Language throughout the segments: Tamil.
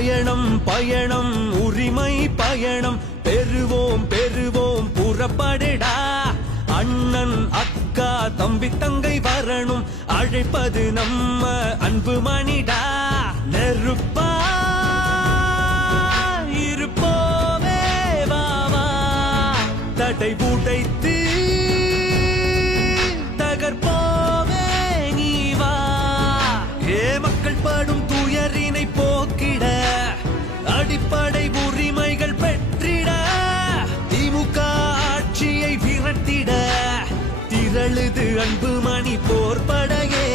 பயணம் பயணம் உரிமை பயணம் பெறுவோம் பெறுவோம் புறப்படடா அண்ணன் அக்கா தம்பி தங்கை வரணும் அழைப்பது நம்ம அன்பு மணிடா நெருப்பா இருப்போமே வாவா தடை உடைத்து தகர்ப்போமே நீ வா ஏ மக்கள் படும் துயரினை போக்கிட அடிப்படை உரிமைகள் பெற்றிட திமுக ஆட்சியை விரட்டிட திரளுது அன்பு மணி போர்படையே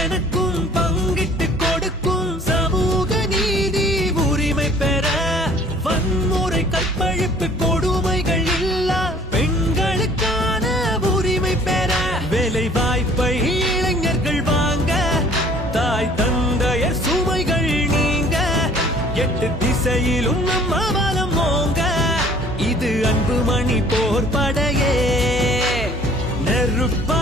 எனக்கும் பங்கிட்டு கொடுக்கும் சமூக நீதி உரிமை பெற வன்முறை கற்பழிப்பு கொடுமைகள் இல்லா பெண்களுக்கான உரிமை பெற வேலை வாய்ப்பை இளைஞர்கள் வாங்க தாய் தந்தையர் சுமைகள் நீங்க 8 திசையிலும் நம்ம பலம் ஓங்க இது அன்பு மணி போர்படையே நெருப்பா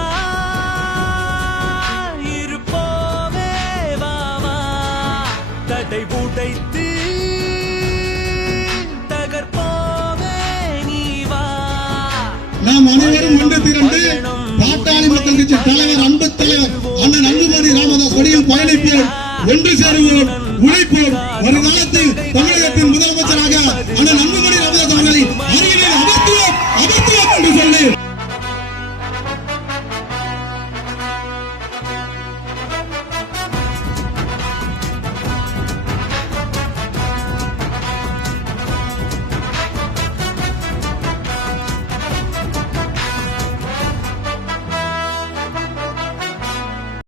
தடை உடைத்து தகர்ப்போமே நீ வா நாம் அனைவரும் ஒன்று திரண்டு பாட்டாளி மக்கள் கட்சி தலைவர் அன்பு தலைவர் அண்ணன் அன்புமணி ராமதாஸ் வழியில் பயணிப்போம் ஒன்று சேருவோம் உழைப்போம் வருங்காலத்தில் தமிழகத்தின் முதலமைச்சராக அண்ணன் அன்புமணி ராமதாஸ் அவர்களை அருகிலே அமர்த்துவோம் என்று சொல்லி